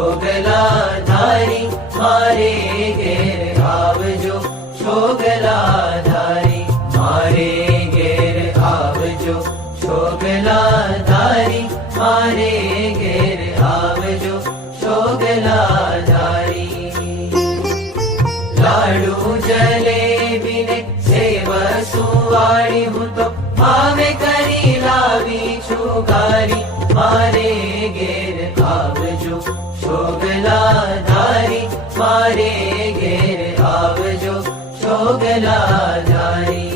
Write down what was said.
છોગલા ધારી મારે ઘેર આવજો, છોગલા ધારી મારે ઘેર આવજો, છોગલા ધારી મારે ઘેર આવજો, છોગલા ધારી. લાડુ જલેબી ને સેવ સુવાળી હું તો ભાવે કરી લાવી છું ગારી, મારે ઘેર આવજો, છોગલા ધારી મારે ઘેર આવજો, છોગલા ધારી.